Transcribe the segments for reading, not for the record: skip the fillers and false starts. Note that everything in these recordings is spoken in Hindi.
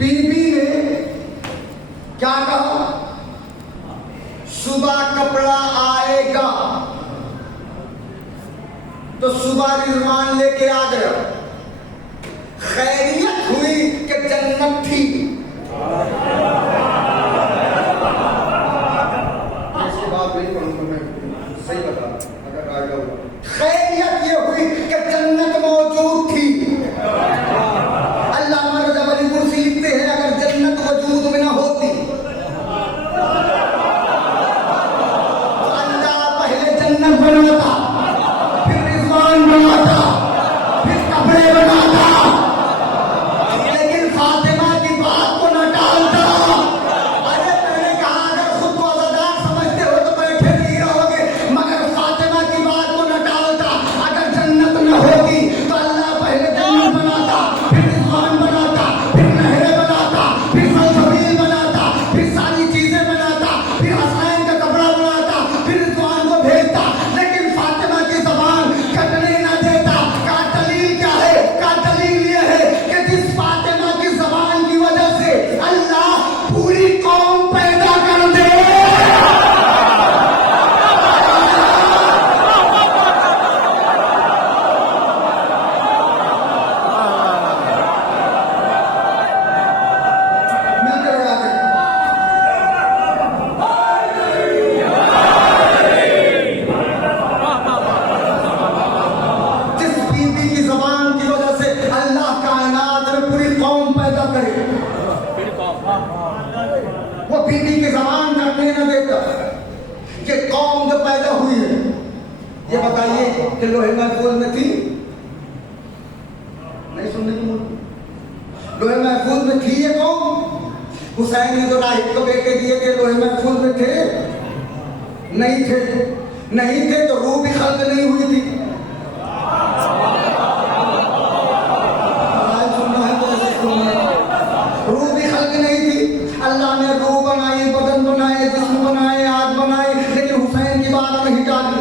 बीबी ने क्या कहा? सुबह कपड़ा आएगा। तो सुबह रिजवान लेके आ गया। खैरियत हुई कि जन्नत थी। ऐसी बात नहीं पढ़ूंगा मैं, सही बता अगर आएगा। खैरियत ये हुई कि जन्नत मौजूद थी। अल्लाह रज़ा अली कुर्सी लिखते हैं, अगर जन्नत वजूद में ना होती तो अल्लाह पहले जन्नत बनाता, फिर रिज़वान बनाता, फिर कपड़े बनाता, लेकिन फातिमा की बात को न टालता। अरे मैंने कहा अगर खुद को आज़ादार समझते हो तो बैठे नहीं रहोगे, मगर फातिमा की बात को न टालता। अगर जन्नत न होती तो अल्लाह पहले जन्नत बनाता, फिर रिज़वान बनाता, फिर नहरें बनाता, फिर सलसबील बनाता, फिर सारी चीजें बनाता, फिर हसनैन का कपड़ा बनाता, फिर रिज़वान को भेजता, लेकिन फातिमा की ज़बान कटने न देता। का दलील क्या है? का दलील ये है कि जिस फातिमा की ज़बान की वजह से अल्लाह पूरी कौम पैदा कर दे। मिलकर उड़ाते हैं। जिस बीबी की ज़बान की वजह से अल्लाह कायनात में पूरी कौम पैदा करे, वो बीबी की ज़बान कटने न देता। ये कौम जो पैदा हुई है, ये बताइए कि लोहे महफूज में थी? नहीं सुनने की मुझे। लोहे महफूज में थी ये कौम? हुसैन ने जो राहिब को बेटे दिए थे लोहे महफूज में थे? नहीं थे। नहीं थे तो रूह भी खल्क नहीं हुई थी। आज सुनना है तो ऐसे सुनना है। रूह भी खल्क नहीं थी। अल्लाह ने रूह बनाई, बदन बनाए, जिस्म बनाए, आग बनाई, लेकिन हुसैन की बात नहीं टाली।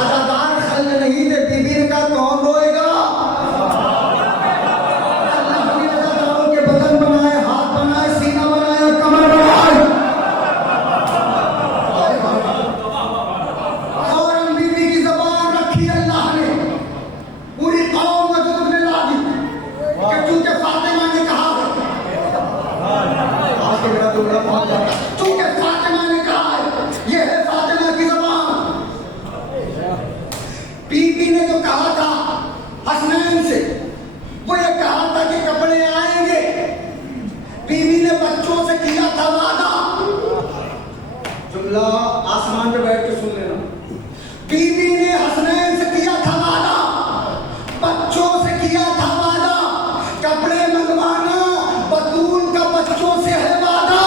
आज़ादार खल्क नहीं थे। बीबी ने कहा कौन रोएगा? अल्लाह ने आज़ादारों के बदन बनाए, हाथ बनाए, सीना बनाया, कमर बनाए। और बीबी की ज़बान रखी अल्लाह ने, पूरी कौम वजूद में ला दी कि चूंकि फातिमा ने कहा है, आज के मेरा दुर्गा बहुत बड़ा, चूंकि फातिमा ने कहा है, ये है फातिमा की ज़बान। बीबी ने जो कहा था हसनैन से, वो ये कहा था कि कपड़े आएंगे। बीबी ने बच्चों से किया था वादा। जुमला आसमान पे बैठ के सुन लेना। बीबी ने हसनैन से किया था वादा, बच्चों से किया था वादा। कपड़े मंगवाना बतूल का बच्चों से है वादा।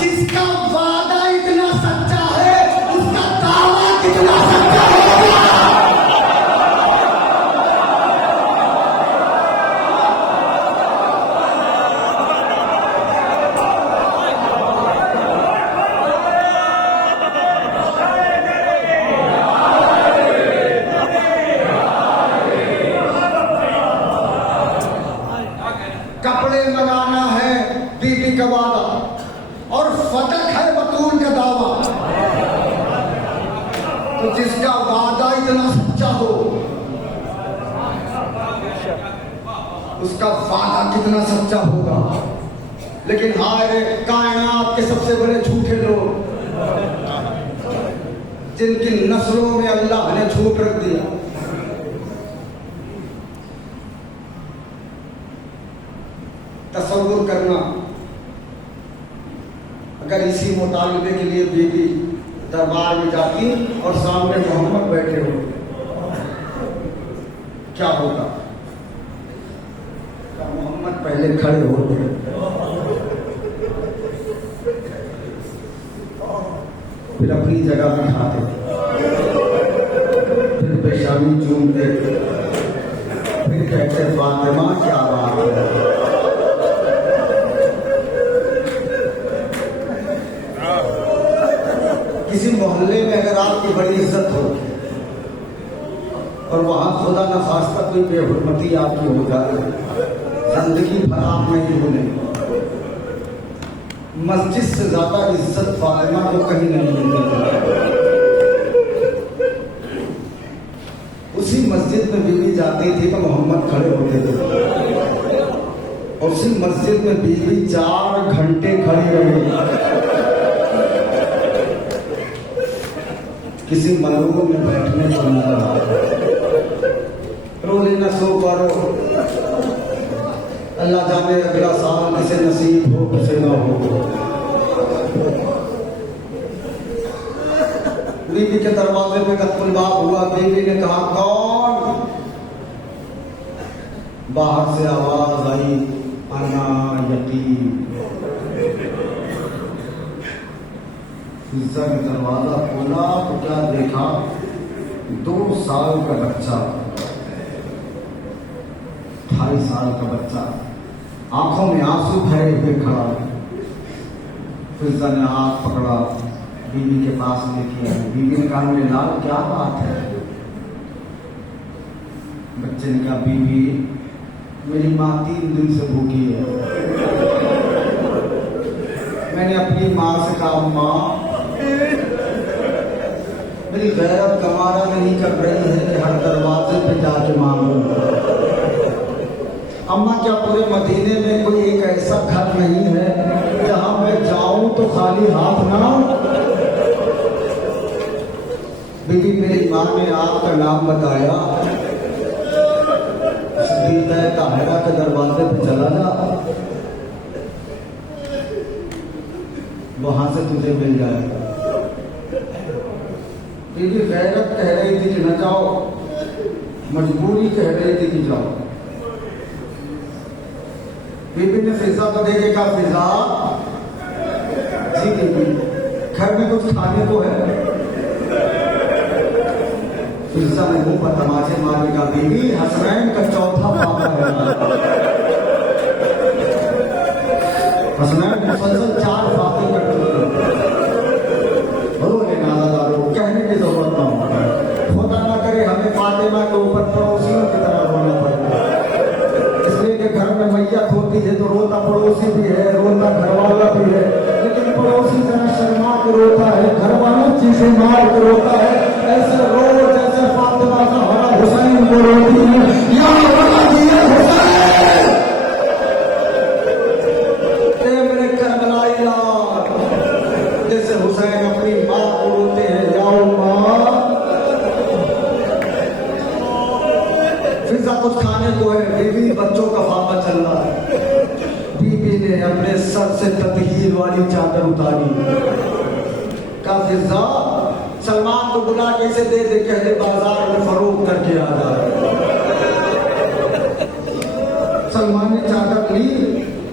जिसका वादा इतना सच्चा है, उसका दावा कितना सच्चा होगा। कपड़े मंगाना है बीबी का वादा, और फतक है बतूल का दावा। तो जिसका वादा इतना सच्चा हो, उसका वादा कितना सच्चा होगा। लेकिन हाय रे, कायनात के सबसे बड़े झूठे लोग, जिनकी नस्लों में अल्लाह ने झूठ रख दिया। तसव्वुर करना, अगर इसी मुतालबे के लिए बीबी दरबार में जाती और सामने मोहम्मद बैठे हो, क्या होगा? मोहम्मद पहले खड़े होते, फिर अपनी जगह बिठाते, फिर पेशानी चूमते, फिर कहते फातिमा क्या बात है। किसी मोहल्ले में अगर आपकी बड़ी इज्जत हो और वहां खुदा न खास्ता कोई बेहुरमती आपकी हो जाए, जिंदगी भर आप नहीं भूले, मस्जिद से ज्यादा इज्जत फातिमा को कहीं नहीं मिलती। उसी मस्जिद में बीवी जाती थी तो मोहम्मद खड़े होते थे, और उसी मस्जिद में बीवी 4 घंटे खड़ी रही। किसी मलूम में बैठने को मिला, रो लेना सो करो, अल्लाह जाने अगला साल किसे नसीब हो किसे ना हो। बीवी के दरवाजे पे कत्ल-ए-बाप हुआ। बीवी ने कहा कौन? बाहर से आवाज आई, अन्ना यतीम। फिजा ने दरवाजा खोला तो क्या देखा? 2 साल का बच्चा, 2.5 साल का बच्चा, आंखों में आंसू भरे हुए खड़ा। फिजा ने हाथ पकड़ा, बीवी के पास लेके आई। बीवी ने कहा मेरे लाल क्या बात है? बच्चे ने कहा बीवी मेरी माँ 3 दिन से भूखी है। मैंने अपनी माँ से कहा माँ मेरी गैरत गवारा नहीं कर रही है कि हर दरवाजे पे जाके मांगू। अम्मा क्या पूरे मदीने में कोई एक ऐसा घर नहीं है जहां मैं जाऊं तो खाली हाथ ना आऊं? बीवी मेरी माँ ने आपका नाम बताया, ताहिरा के दरवाजे पे चला जा, वहां से तुझे मिल जाएगा। बीवी गैरत कह रही थी कि न जाओ, मजबूरी कह रही थी कि जाओ। बीवी ने फिजा को देखे कहा फिजा जी बीवी घर में कुछ खाने को है? फिजा ने मुंह पर तमाचे मारने का बीवी हसनैन का चौथा पापा है। हसनैन मुसलसल 4 बातें कर चुके, रोने नादादारो कहने की जरूरत ना हो। खुदा ना करे हमें फातिमा के ऊपर पड़ोसियों की तरह रोना पड़े, इसलिए कि घर में मैयत होती है तो रोता पड़ोसी भी है, रोता घरवाला भी है, लेकिन पड़ोसी जरा शर्मा के रोता है, घरवाला चीजें मार के रोता है। ऐसे रो जैसे फातिमा का हरा हुसैन को रोती है, या मेरे करबलाई लाल, जैसे हुसैन अपनी माँ को रोते हैं, जाओ माँ। फिजा कुछ खाने को है, बीवी बच्चों का फाफा चल रहा है। बीवी ने अपने सर से तदहीर वाली चादर उतारी, कहा फिजा सलमान को बुला के इसे दे दे, कहते बाजार में फरोख्त करके आ जाए। सलमान ने चादर ली,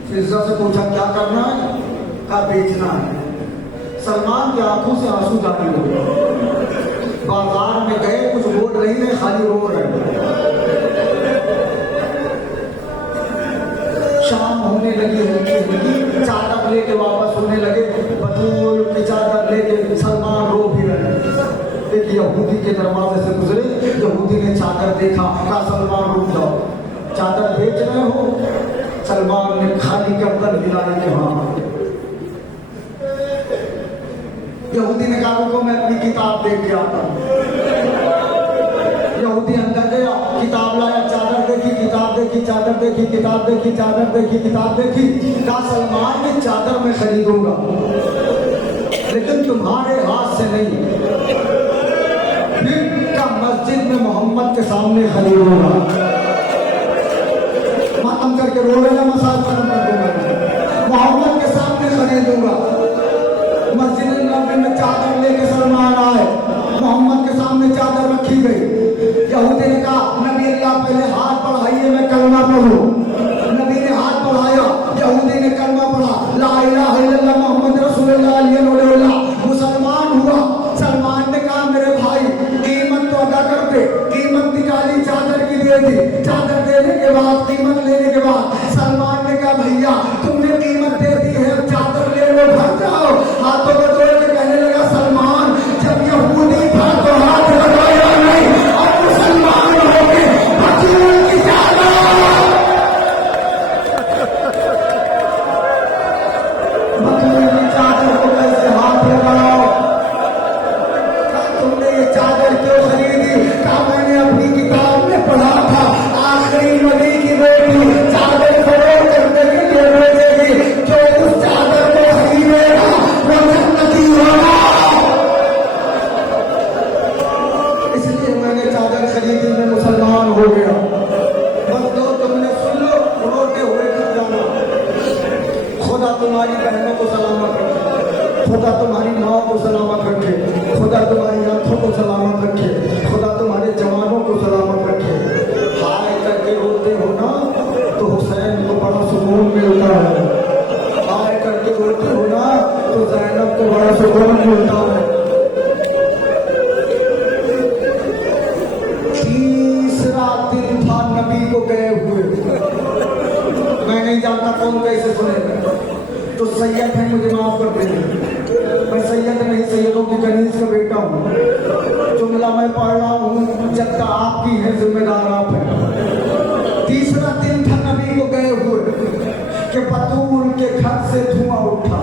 फिजा से पूछा क्या करना है? कहा बेचना है। सलमान की आंखों से आंसू जारी हो गए। बाजार में गए, कुछ बोल रही नहीं, खाली रो रहे। शाम होने लगी, हल्की चादर लेके वापस होने लगे। बतूल की चादर लेके सलमान रो भी रहे। एक यहूदी के दरवाजे से गुजरे, यहूदी ने चादर देखा, कहा सलमान रुक जाओ, चादर बेच रहे हो? सलमान ने खाली गर्दन हिलाई के हाँ। यहूदी ने कहा रुको मैं अपनी किताब देख के आता हूं। यहूदी अंदर गया, किताब लाया, चादर देखी, किताब देखी, चादर देखी, किताब देखी, चादर देखी, किताब देखी। कहा सलमान ने चादर में खरीदूंगा, लेकिन तुम्हारे हाथ से नहीं। फिर का मस्जिद में मोहम्मद के सामने खरीदूंगा। मातम करके रो लेना, मसाज खत्म कर दूंगा, मोहम्मद के सामने खरीदूंगा। मस्जिद नबी में चादर लेके सलमान आए, मोहम्मद के सामने चादर रखी गई। यहूदी ने कहा नबी अल्लाह पहले हाथ बढ़ाइए, मैं कलमा पढ़ूं। नबी ने हाथ बढ़ाया, यहूदी ने कलमा पढ़ा, ला इलाहा इल्लल्लाह मुहम्मद रसूलुल्लाह। मुसलमान हुआ। सलमान ने कहा मेरे भाई कीमत तो अदा कर दे। कीमत निकाली, चादर की दे दी। चादर देने के बाद, कीमत लेने के बाद सलमान ने कहा भैया तुमने कीमत दे दी है, चादर ले लो, भर जाओ। हाथों को जोड़ के कहने लगा सलमान जब यहूदी था तो हाथ लगाया नहीं, अब मुसलमान हो गए, बची उनकी चादर। सलामत रखे, खुदा तुम्हारे जवानों को सलामत रखे। हाय करके रोते हो ना तो हुसैन को बड़ा सुकून मिलता है, हाय करके रोते हो ना तो ज़ैनब को बड़ा सुकून मिलता है। तीसरा दिन था नबी को गए हुए, मैं नहीं जानता कौन कैसे सुनेगा, तो सैयद है मुझे माफ कर देंगे, मैं सैयद नहीं सैयदों की कनीज का बेटा हूँ। जुमला मैं पढ़ रहा हूँ, जब तक आपकी है जिम्मेदार आप है। तीसरा दिन था नबी को गए हुए कि बतूल के घर से धुआं उठा,